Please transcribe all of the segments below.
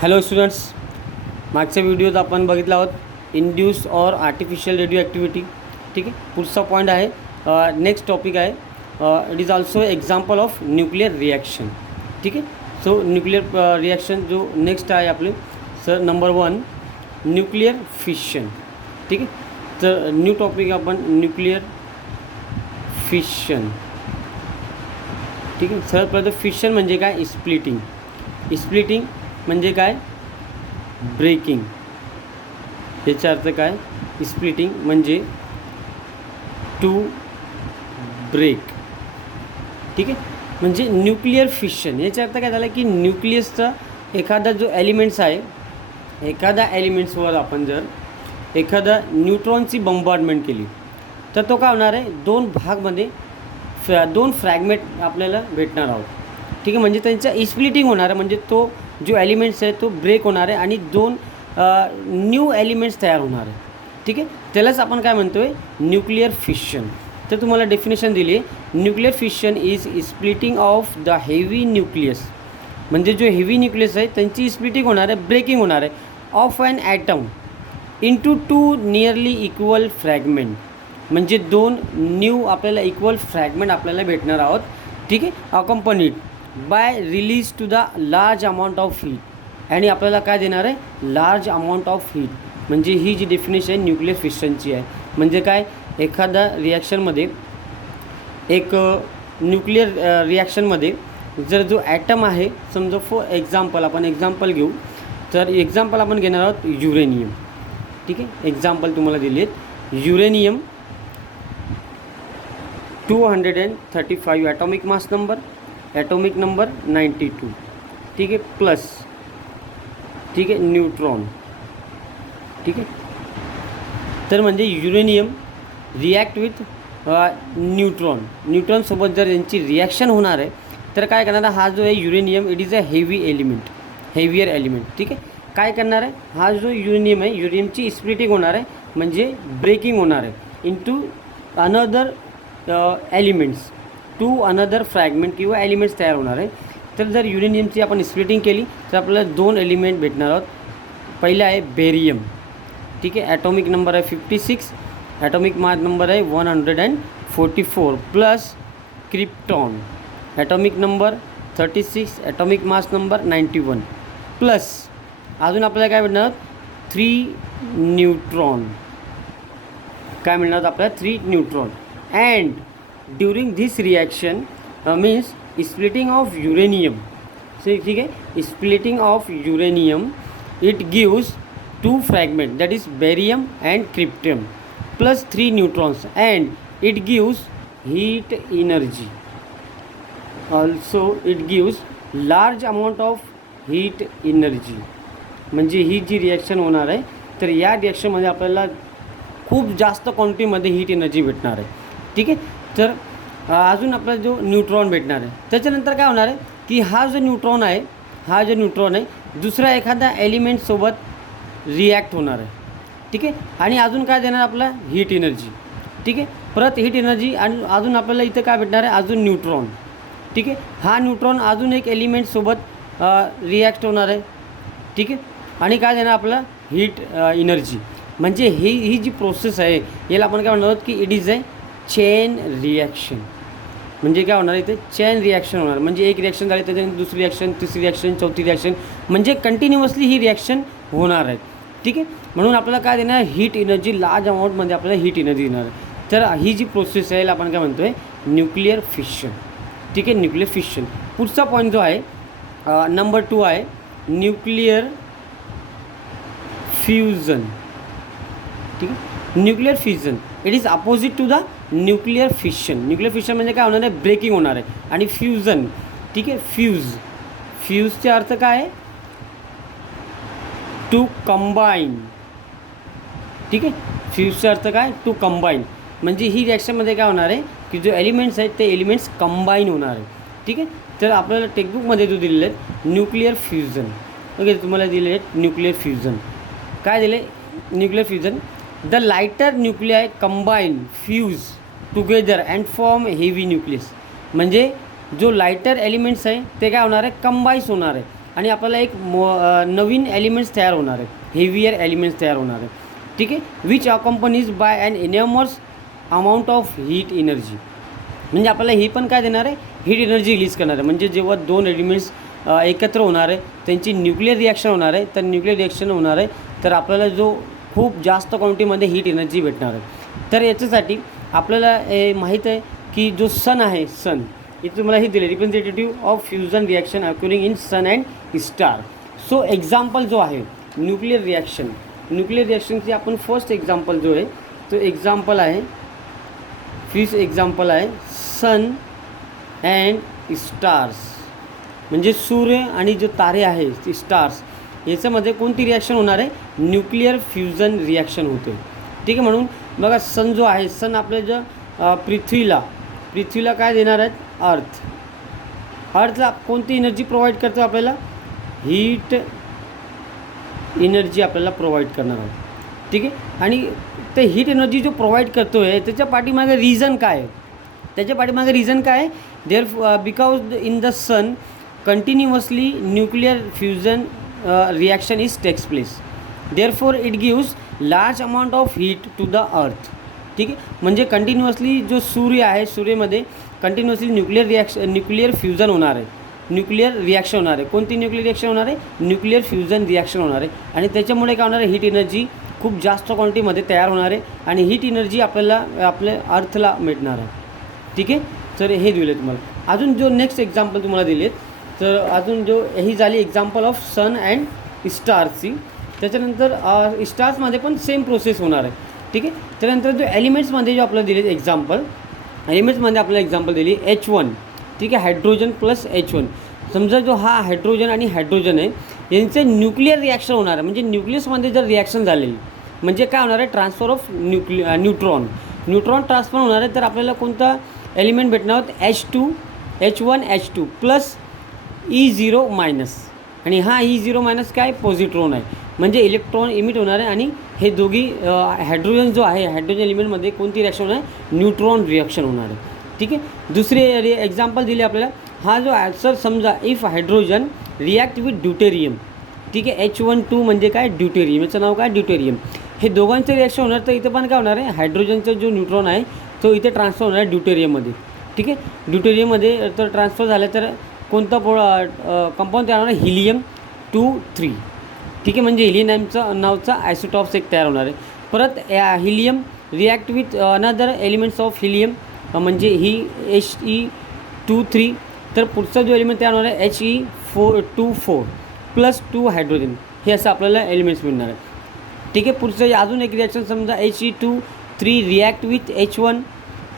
Hello students, मागच्या व्हिडिओत आपण बघितला आहोत induce or artificial radio activity. ठीक आहे, पुढचा पॉईंट आहे नेक्स्ट टॉपिक आहे it is also example of nuclear reaction. ठीक आहे, सो न्यूक्लिअर रिॲक्शन जो नेक्स्ट आहे आपले सर नंबर 1 न्यूक्लिअर फिशन. ठीक आहे, तर न्यू टॉपिक आपण न्यूक्लिअर फिशन. ठीक आहे, सर्वात पहिलं फिशन म्हणजे काय? स्प्लिटिंग. स्प्लिटिंग म्हणजे काय? ब्रेकिंग. याचा अर्थ काय? स्प्लिटिंग म्हणजे टू ब्रेक. ठीक आहे, म्हणजे न्यूक्लिअर फिशन याचा अर्थ काय झाला की न्यूक्लियसचा एखादा जो एलिमेंट्स आहे, एखाद्या एलिमेंट्सवर आपण जर एखादा न्यूट्रॉनची बंबार्डमेंट केली तर तो काय होणार आहे? दोन भागमध्ये दोन फ्रॅगमेंट आपल्याला भेटणार आहोत. ठीक आहे, म्हणजे त्यांचा स्प्लिटिंग होणार आहे, म्हणजे तो जो एलिमेंट्स आहे तो ब्रेक होणार आहे आणि दोन न्यू एलिमेंट्स तयार होणार आहे. ठीक आहे, त्यालाच आपण काय म्हणतो आहे? Nuclear fission. तर तुम्हाला डेफिनेशन दिली आहे, nuclear fission is splitting of the heavy nucleus. म्हणजे जो हेवी न्यूक्लियस आहे त्यांची स्प्लिटिंग होणार आहे, ब्रेकिंग होणार आहे of an atom into two nearly equal fragment. म्हणजे दोन न्यू आपल्याला इक्वल फ्रॅगमेंट आपल्याला भेटणार आहोत. ठीक आहे, accompanied by release to the large amount of heat. आणि आपल्याला काय देणार आहे? Large amount of heat. म्हणजे ही जी डेफिनेशन न्यूक्लिअर फिशनची आहे. म्हणजे काय? एखादा रिॲक्शनमध्ये एक न्यूक्लिअर रिॲक्शनमध्ये जर जो ॲटम आहे, समजा फॉर एक्झाम्पल आपण एक्झाम्पल घेऊ, तर एक्झाम्पल आपण घेणार आहोत युरेनियम. ठीक आहे, एक्झाम्पल तुम्हाला दिली आहेत. Uranium 235 atomic mass number, atomic number 92. ठीक आहे, प्लस ठीक आहे न्यूट्रॉन. ठीक आहे, तर म्हणजे युरेनियम रिॲक्ट विथ न्यूट्रॉनसोबत जर यांची रिॲक्शन होणार आहे तर काय करणार आहे? हा जो आहे uranium it is a heavy element, heavier element. ठीक आहे, काय करणार आहे? हा जो युरेनियम आहे, युरेनियमची स्प्लिटिंग होणार आहे म्हणजे ब्रेकिंग होणार आहे into another elements, to another fragment किंवा एलिमेंट्स तयार होणार आहे. तर जर युरेनियमची आपण स्प्लिटिंग केली तर आपल्याला दोन एलिमेंट भेटणार आहोत. पहिला आहे बेरियम. ठीक आहे, ॲटॉमिक नंबर आहे 56, ॲटॉमिक मास नंबर आहे 144, plus krypton atomic number 36, atomic mass number 91, plus अजून आपल्याला काय भेटणार? 3 न्यूट्रॉन. काय मिळणार आपल्याला? 3 neutron. And during this reaction means splitting of uranium. ठीक आहे, splitting of uranium it gives 2 fragment that is barium and krypton plus 3 neutrons and it gives heat energy. Also it gives large amount of heat energy. म्हणजे ही जी reaction होणार आहे तर या रिॲक्शनमध्ये आपल्याला खूप जास्त क्वांटिटीमध्ये हीट एनर्जी भेटणार आहे. ठीक आहे, तर अजून आपल्याला जो न्यूट्रॉन भेटणार आहे त्याच्यानंतर काय होणार आहे की हा जो न्यूट्रॉन आहे दुसऱ्या एखाद्या एलिमेंटसोबत रिॲक्ट होणार आहे. ठीक आहे, आणि अजून काय देणार? आपला हीट एनर्जी. ठीक आहे, परत हीट एनर्जी आणि अजून आपल्याला इथं काय भेटणार आहे? अजून न्यूट्रॉन. ठीक आहे, हा न्यूट्रॉन अजून एक एलिमेंटसोबत रिॲक्ट होणार आहे. ठीक आहे, आणि काय देणार? आपला हीट एनर्जी. म्हणजे ही जी प्रोसेस आहे याला आपण काय म्हणणार आहोत की it is a chain reaction. म्हणजे काय होणार? इथे चेन रिॲक्शन होणार. म्हणजे एक रिॲक्शन झाली त्याच्यानंतर दुसरी रिॲक्शन, तिसरी रिॲक्शन, चौथी रिॲक्शन, म्हणजे कंटिन्युअसली ही रिॲक्शन होणार आहे. ठीक आहे, म्हणून आपल्याला काय देणार? हीट एनर्जी, लार्ज अमाऊंटमध्ये आपल्याला हीट एनर्जी देणार आहे. तर ही जी प्रोसेस आहे याला आपण काय म्हणतो आहे? Nuclear fission. ठीक आहे, न्यूक्लिअर फिशन. पुढचा पॉईंट जो आहे नंबर 2 आहे न्यूक्लिअर फ्युजन. ठीक आहे, nuclear fusion it is opposite to the nuclear fission. Nuclear fission म्हणजे काय होणार आहे? ब्रेकिंग होणार आहे. आणि फ्युजन, ठीक आहे, फ्यूजचे अर्थ काय आहे? To combine. ठीक आहे, फ्यूजचा अर्थ काय? To combine. म्हणजे ही रिॲक्शनमध्ये काय होणार आहे की जो एलिमेंट्स आहेत ते एलिमेंट्स कंबाईन होणार आहे. ठीक आहे, तर आपल्याला टेक्स्टबुकमध्ये जो दिलेले आहेत न्यूक्लिअर फ्युजन. ओके, तुम्हाला दिले आहेत न्यूक्लिअर फ्युजन. काय दिले? Nuclear fusion the lighter nuclei combine fuse together and form heavy nucleus. म्हणजे जो लाइटर एलिमेंट्स आहे ते काय होणार आहे? कंबाईन्स होणार आहे आणि आपल्याला एक नवीन एलिमेंट्स तयार होणार आहे, हेवियर एलिमेंट्स तयार होणार आहे. ठीक आहे, which accompanies by an enormous amount of heat energy. म्हणजे आपल्याला ही पण काय देणार आहे, हीट एनर्जी रिलीज करणार आहे. म्हणजे जेव्हा दोन एलिमेंट्स एकत्र होणार आहे, त्यांची न्यूक्लिअर रिॲक्शन होणार आहे, तर न्यूक्लिअर रिॲक्शन होणार आहे, तर आपल्याला जो खूप जास्त क्वांटिटीमध्ये हीट एनर्जी भेटणार आहे. तर याच्यासाठी आपल्याला माहीत आहे की जो सन आहे, सन इथे तुम्हाला हे दिले representative of fusion reaction occurring in sun and star. So example जो आहे न्यूक्लिअर रिॲक्शन, न्यूक्लिअर रिॲक्शनची आपण फर्स्ट एक्झाम्पल जो आहे तो एक्झाम्पल आहे, फर्स्ट एक्झाम्पल आहे सन अँड स्टार्स. म्हणजे सूर्य आणि जो तारे आहे स्टार्स, याच्यामध्ये कोणती रिॲक्शन होणार आहे, न्यूक्लिअर फ्युजन रिॲक्शन होते. ठीक आहे, म्हणून बघा सन जो आहे, सन आपल्या ज्या पृथ्वीला काय देणार आहेत, अर्थला कोणती एनर्जी प्रोव्हाइड करतो, आपल्याला हीट एनर्जी आपल्याला प्रोव्हाइड करणार आहे. ठीक आहे, आणि ते हीट एनर्जी जो प्रोव्हाइड करतो आहे त्याच्या पाठीमागे रिझन काय आहे, त्याच्या पाठीमागे रिझन काय आहे, there because in the sun continuously nuclear fusion reaction is takes place, therefore it gives large amount of heat to the earth. ठीक आहे, म्हणजे कंटिन्युअसली जो सूर्य आहे, सूर्यामध्ये कंटिन्युअसली न्यूक्लिअर फ्युजन होणार आहे, न्यूक्लिअर रिॲक्शन होणार आहे. कोणती न्यूक्लिअर रिॲक्शन होणार आहे, न्यूक्लिअर फ्युजन रिॲक्शन होणार आहे. आणि त्याच्यामुळे काय होणार आहे, हीट एनर्जी खूप जास्त क्वांटिटीमध्ये तयार होणार आहे आणि हीट एनर्जी आपल्याला आपल्या अर्थला मिळणार आहे. ठीक आहे, तर हे दिले तुम्हाला. अजून जो नेक्स्ट एक्झाम्पल तुम्हाला दिलेत, तर अजून जो ही झाली एक्झाम्पल ऑफ सन अँड स्टार्सची. त्याच्यानंतर स्टार्समध्ये पण सेम प्रोसेस होणार आहे. ठीक आहे, त्यानंतर जो एलिमेंट्समध्ये जो आपल्याला दिले एक्झाम्पल, एलिमेंट्समध्ये आपल्याला एक्झाम्पल दिली H1. ठीक आहे, हायड्रोजन प्लस H1. समजा जो हा हायड्रोजन आणि हायड्रोजन आहे यांचं न्यूक्लिअर रिॲक्शन होणार आहे. म्हणजे न्यूक्लियसमध्ये जर रिॲक्शन झालेली म्हणजे काय होणार आहे, ट्रान्सफर ऑफ न्यूट्रॉन ट्रान्सफर होणार आहे. तर आपल्याला कोणता एलिमेंट भेटणार आहोत, H1H2 प्लस E0 मायनस. आणि हा E0 मायनस काय, पॉझिट्रॉन आहे. म्हणजे इलेक्ट्रॉन इमिट होणार आहे. आणि हे दोघी हायड्रोजन जो आहे, हायड्रोजन एलिमेंटमध्ये कोणती रिॲक्शन होणार आहे, न्यूट्रॉन रिॲक्शन होणार आहे. ठीक आहे, दुसरे एक्झाम्पल दिले आपल्याला. हा जो सर समजा if hydrogen react with deuterium. ठीक आहे, H12 म्हणजे काय, ड्यूटेरियम, याचं नाव काय, ड्यूटेरियम. हे दोघांचं रिॲक्शन होणार. तर इथं पण काय होणार आहे, हायड्रोजनचा जो न्यूट्रॉन आहे तो इथे ट्रान्सफर होणार आहे ड्यूटेरियममध्ये. ठीक आहे, ड्यूटेरियममध्ये तर ट्रान्सफर झालं तर कोणता कंपाऊंड तयार होणार, Helium-2 3. ठीक आहे, म्हणजे हिलियम नावचा आयसोटॉप्स एक तयार होणार आहे. परत helium react with another elements of helium, म्हणजे ही He2 3. तर पुढचा जो एलिमेंट तयार होणार आहे He2 4 प्लस 2 हायड्रोजन. हे असं आपल्याला एलिमेंट्स मिळणार आहे. ठीक आहे, पुढचं अजून एक रिॲक्शन समजा He2 3 react with H1,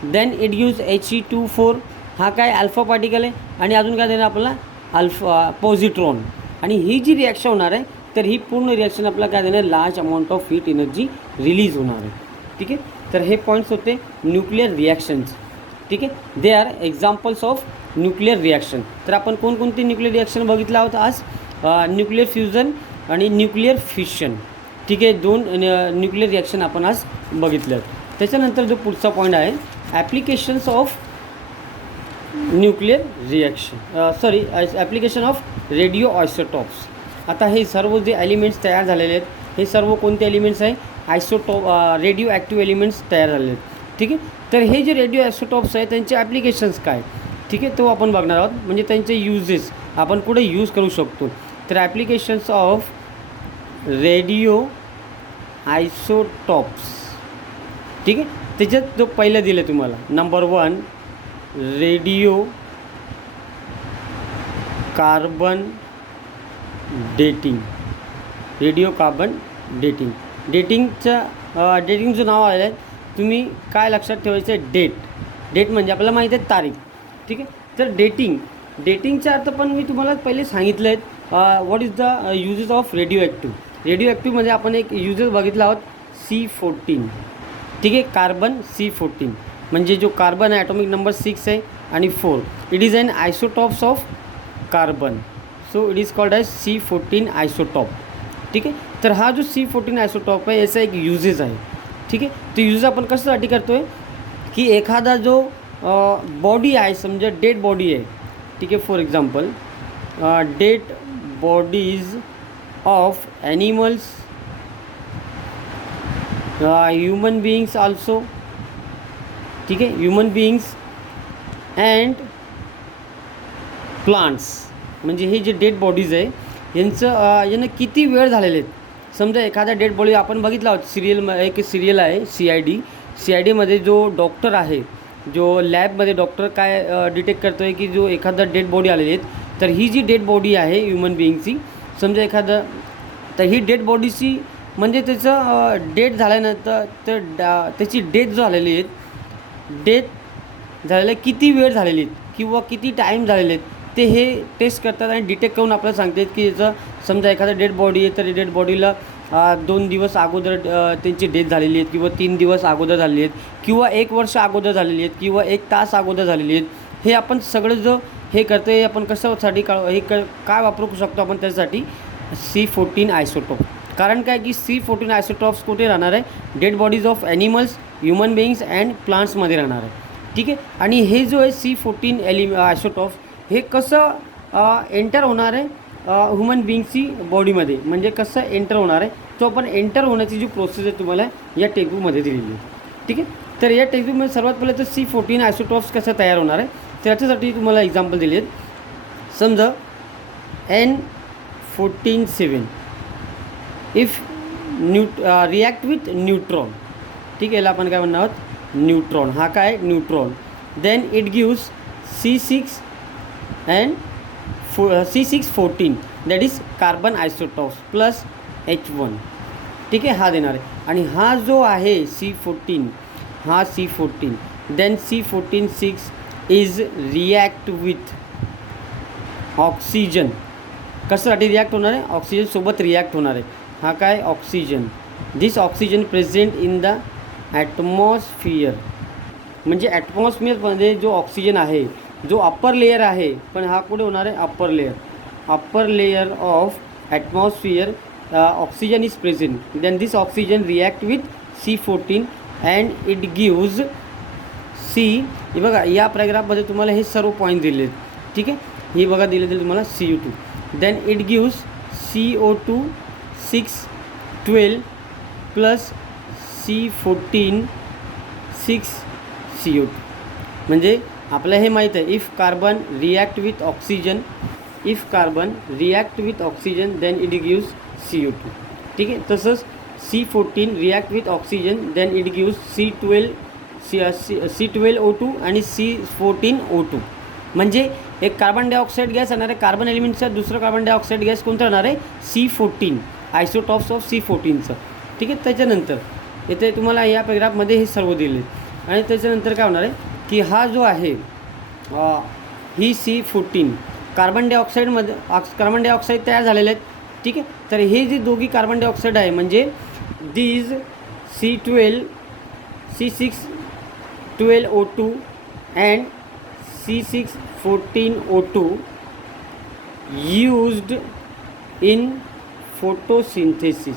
then it gives He2 4. हा काय अल्फा पार्टिकल आहे. आणि अजून काय देणार आपल्याला, पॉझिट्रॉन. आणि ही जी रिॲक्शन होणार आहे तर ही पूर्ण रिॲक्शन आपल्याला काय देणार, large amount of heat energy release होणार आहे. ठीक आहे, तर हे पॉईंट्स होते न्यूक्लिअर रिॲक्शन्स. ठीक आहे, they are examples of nuclear reaction. तर आपण कोणकोणती न्यूक्लिअर रिॲक्शन बघितलं आहोत आज, न्यूक्लिअर फ्युजन आणि न्यूक्लिअर फिशन. ठीक आहे, दोन न्यूक्लिअर रिॲक्शन आपण आज बघितलं. त्याच्यानंतर जो पुढचा पॉईंट आहे, applications of nuclear reaction, application of radio isotopes. आता हे सर्व जे एलिमेंट्स तयार झालेले आहेत, हे सर्व कोणते एलिमेंट्स आहे, रेडिओ ॲक्टिव्ह एलिमेंट्स तयार झालेले आहेत. ठीक आहे, तर हे जे रेडिओ आयसोटॉप्स आहे त्यांचे ॲप्लिकेशन्स काय, ठीक आहे, तो आपण बघणार आहोत. म्हणजे त्यांचे युजेस आपण कुठे यूज करू शकतो. तर ॲप्लिकेशन्स ऑफ रेडिओ आयसोटॉप्स. ठीक आहे, त्याच्यात जो पहिलं दिलं तुम्हाला, number 1 radio carbon dating. Radio carbon dating. डेटिंगचं नाव आलेलं आहे. तुम्ही काय लक्षात ठेवायचं आहे, डेट म्हणजे आपल्याला माहीत आहे तारीख. ठीक आहे, तर डेटिंगचा अर्थ पण मी तुम्हाला पहिले सांगितलं आहे. What is the uses of radio ॲक्टिव्हमध्ये आपण एक युजेस बघितला आहोत, C14. ठीक आहे, कार्बन C14 म्हणजे जो कार्बन आहे ॲटॉमिक नंबर 6 आहे आणि 4. It is an isotopes of carbon, so it is called as C14 isotope. ठीक आहे, तर हा जो C14 आयसोटॉप आहे याचा एक युजेस आहे. ठीक आहे, तो यूज आपण कशासाठी करतो आहे की एखादा जो बॉडी आहे, समजा डेड बॉडी आहे. ठीक आहे, for example dead bodies of animals, human beings also, ठीक आहे, ह्युमन बीइंग्स अँड प्लांट्स. म्हणजे हे जे डेड बॉडीज आहे यांना किती वेळ झालेले आहेत. समजा एखादा डेड बॉडी आपण बघितला होता एक सिरियल आहे CID मध्ये जो डॉक्टर आहे, जो लॅबमध्ये डॉक्टर काय डिटेक्ट करतो आहे की जो एखादा डेड बॉडी आलेली आहेत, तर ही जी डेड बॉडी आहे ह्युमन बीइंगची, समजा एखादा, तर ही डेड बॉडीची म्हणजे त्याचं डेथ झाल्यानंतर त्याची डेथ जो झालेली आहे, डेथ झालेलं किती वेळ झालेली आहेत किंवा किती टाईम झालेले आहेत ते हे टेस्ट करतात आणि डिटेक्ट करून आपल्याला सांगतात की याचं समजा एखादा डेड बॉडी आहे तर डेड बॉडीला 2 दिवस अगोदर त्यांची डेथ झालेली आहेत किंवा 3 दिवस अगोदर झालेली आहेत किंवा 1 वर्ष अगोदर झालेली आहेत किंवा 1 तास अगोदर झालेली आहेत. हे आपण सगळं जो हे करतो आहे आपण कशासाठी काय वापरू शकतो आपण त्यासाठी C14 आयसोटोप. कारण काय की C14 आयसोटॉप्स कुठे राहणार आहे, dead bodies of animals, human beings and प्लांट्समध्ये राहणार आहे. ठीक आहे. आणि हे जो आहे C14 आयसोटॉप्स हे कसं एंटर होणार आहे ह्युमन बीइंगची बॉडीमध्ये, म्हणजे कसं एंटर होणार आहे तो आपण एंटर होण्याची जी प्रोसेस आहे तुम्हाला या टेक्स्टबुकमध्ये दिलेली आहे. ठीक आहे. तर या टेक्स्टबुकमध्ये सर्वात पहिले तर C14 आयसोटॉप्स कसं तयार होणार आहे त्याच्यासाठी तुम्हाला एक्झाम्पल दिले आहेत. समजा N147 if react with neutron. ठीक आहे, याला आपण काय म्हणणार आहोत, न्यूट्रॉन. हा काय neutron. Then it gives C6 and C614 that is carbon isotopes plus H1. ठीक आहे, हा देणार आहे. आणि हा जो आहे C14, हा C14 then C14 is react with oxygen. कशासाठी रिॲक्ट होणार आहे, ऑक्सिजनसोबत रिॲक्ट होणार आहे. हा काय oxygen, this oxygen present in the atmosphere. म्हणजे ॲटमॉस्फिअरमध्ये जो ऑक्सिजन आहे जो अप्पर लेयर आहे, पण हा कुठे होणार आहे upper layer of atmosphere oxygen is present. Then this oxygen react with C14 and it gives हे बघा या पॅराग्राफमध्ये तुम्हाला हे सर्व पॉईंट दिले आहेत. ठीक आहे, हे बघा दिले तुम्हाला CO2. Then it gives CO2 612 plus C14 6CO2. म्हणजे आपल्याला हे माहीत आहे if carbon react with oxygen then it gives CO2. ठीक आहे. तसंच C14 react with oxygen then it gives C12O2 आणि C14O2. म्हणजे एक कार्बन डायऑक्साईड गॅस येणार आहे कार्बन एलिमेंटचा, दुसरं कार्बन डायऑक्साईड गॅस कोणतं राहणार आहे C14 आयसोटॉप्स ऑफ C14चं. ठीक आहे. त्याच्यानंतर इथे तुम्हाला या पॅराग्राफमध्ये हे सर्व दिले आणि त्याच्यानंतर काय होणार आहे की हा जो आहे ही C14 कार्बन डायऑक्साईड तयार झालेले आहेत. ठीक आहे. तर हे जे दोघी कार्बन डायऑक्साईड आहे म्हणजे these C612O2 and C614O2 used in photosynthesis.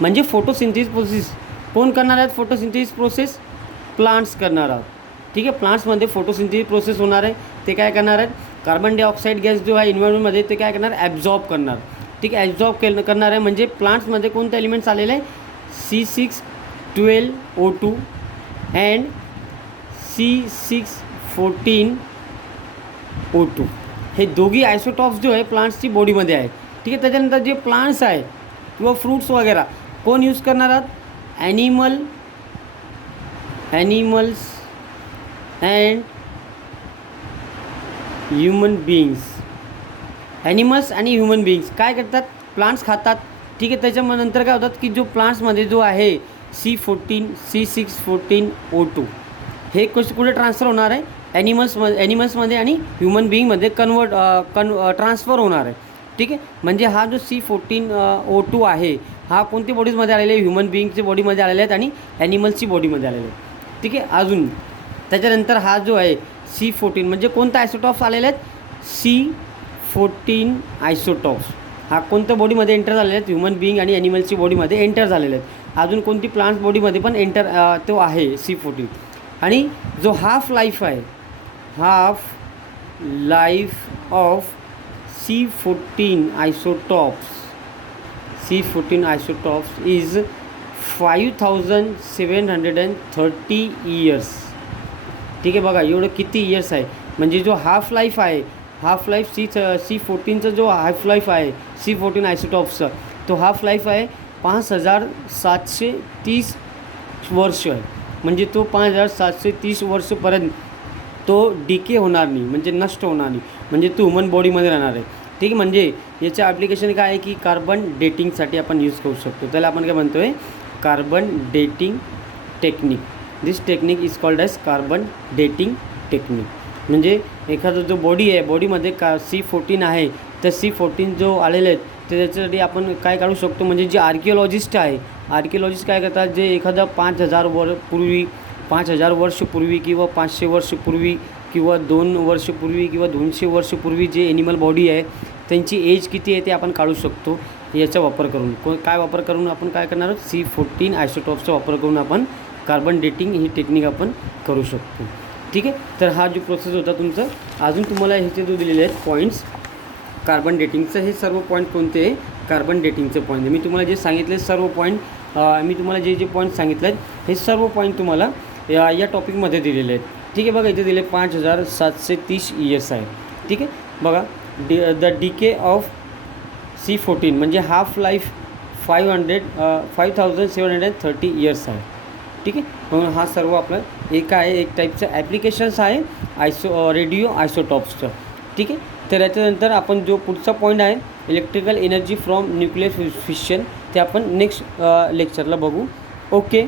म्हणजे फोटोसिंथेसिस प्रोसेस कोण करणार आहेत, फोटोसिंथेसिस प्रोसेस प्लांट्स करणार आहात. ठीक आहे. प्लांट्समध्ये फोटोसिंथेसिस प्रोसेस होणार आहे. ते काय करणार आहेत, कार्बन डायऑक्साईड गॅस जो आहे इन्व्हायरमेंटमध्ये ते काय करणार, ॲब्झॉर्ब करणार. ठीक आहे, ॲब्झॉर्ब करणार आहे. म्हणजे प्लांट्समध्ये कोणते एलिमेंट्स आलेले आहे C612O2 अँड C614O2 हे दोघी आयसोटॉप्स जो आहे प्लांट्सची बॉडीमध्ये आहे. ठीक आहे. त्याच्यानंतर जे प्लांट्स आहे किंवा फ्रूट्स वगैरे कोण यूज करणार आहात, animals and human beings. Animals आणि ह्युमन बीइंग्स काय करतात, प्लांट्स खातात. ठीक आहे. त्याच्यानंतर काय होतात की जो प्लांट्समध्ये जो आहे C614O2 हे कुठे ट्रान्सफर होणार आहे, ॲनिमल्समध्ये आणि ह्युमन बीइंगमध्ये ट्रान्सफर होणार आहे. ठीक आहे. म्हणजे हा जो C14O2 आहे हा कोणत्या बॉडीजमध्ये आलेले आहे, ह्युमन बीइंगच्या बॉडीमध्ये आलेले आहेत आणि ॲनिमल्सची बॉडीमध्ये आलेले आहेत. ठीक आहे. अजून त्याच्यानंतर हा जो आहे C14 म्हणजे कोणता आयसोटॉप्स आलेले आहेत, C14 आयसोटॉप्स हा कोणत्या बॉडीमध्ये एंटर झालेले आहेत, ह्युमन बीइंग आणि ॲनिमल्सची बॉडीमध्ये एंटर झालेले आहेत. अजून कोणती प्लांट्स बॉडीमध्ये पण एंटर तो आहे C14. आणि जो हाफ लाईफ आहे half life of C14 isotopes is 5730 years. ठीक आहे, बघा एवढं किती इयर्स आहे. म्हणजे जो हाफ लाईफ आहे, हाफ लाईफ C14चा जो हाफ लाईफ आहे C14 आयसोटॉप्सचा, तो हाफ लाईफ आहे 5730 वर्ष आहे. म्हणजे तो 5730 वर्षपर्यंत तो डिके होणार नाही, म्हणजे नष्ट होणार नाही, म्हणजे तो ह्युमन बॉडीमध्ये राहणार आहे. ठीक आहे, म्हणजे याचं ॲप्लिकेशन काय आहे की कार्बन डेटिंगसाठी आपण यूज करू शकतो. त्याला आपण काय म्हणतो आहे, carbon dating technique. This technique is called as carbon dating technique. म्हणजे एखादा जो बॉडी आहे, बॉडीमध्ये C14 आहे, तर C14 जो आलेले आहेत तर त्याच्यासाठी आपण काय काढू शकतो. म्हणजे जे आर्किओलॉजिस्ट आहे, आर्किओलॉजिस्ट काय करतात, जे एखादा 5000 वर्षपूर्वी किंवा 500 वर्षपूर्वी किंवा 2 वर्षपूर्वी किंवा 200 वर्षपूर्वी जे ॲनिमल बॉडी आहे त्यांची एज किती आहे ते आपण काढू शकतो. याचा वापर करून काय वापर करून आपण काय करणार आहोत, C14 आयसोटॉप्सचा वापर करून आपण कार्बन डेटिंग ही टेक्निक आपण करू शकतो. ठीक आहे, तर हा जो प्रोसेस होता तुमचा. अजून तुम्हाला ह्याचे जो दिलेले आहेत पॉईंट्स कार्बन डेटिंगचं, हे सर्व पॉईंट कोणते आहे, कार्बन डेटिंगचे पॉईंट. मी तुम्हाला जे सांगितले सर्व पॉईंट, मी तुम्हाला जे पॉईंट सांगितले आहेत हे सर्व पॉईंट तुम्हाला या टॉपिकमध्ये दिलेले आहेत. ठीक आहे, बघा इथे दिले 5730 इयर्स आहे. ठीक आहे, बघा द डिके ऑफ C14 म्हणजे हाफ लाईफ 5730 इयर्स आहे. ठीक आहे, म्हणून हा सर्व आपला एक आहे, एक टाईपचं ॲप्लिकेशन्स आहे रेडिओ आयसोटॉप्सचं. ठीक आहे, तर याच्यानंतर आपण जो पुढचा पॉईंट आहे electrical energy from nuclear fission, ते आपण नेक्स्ट लेक्चरला बघू. ओके.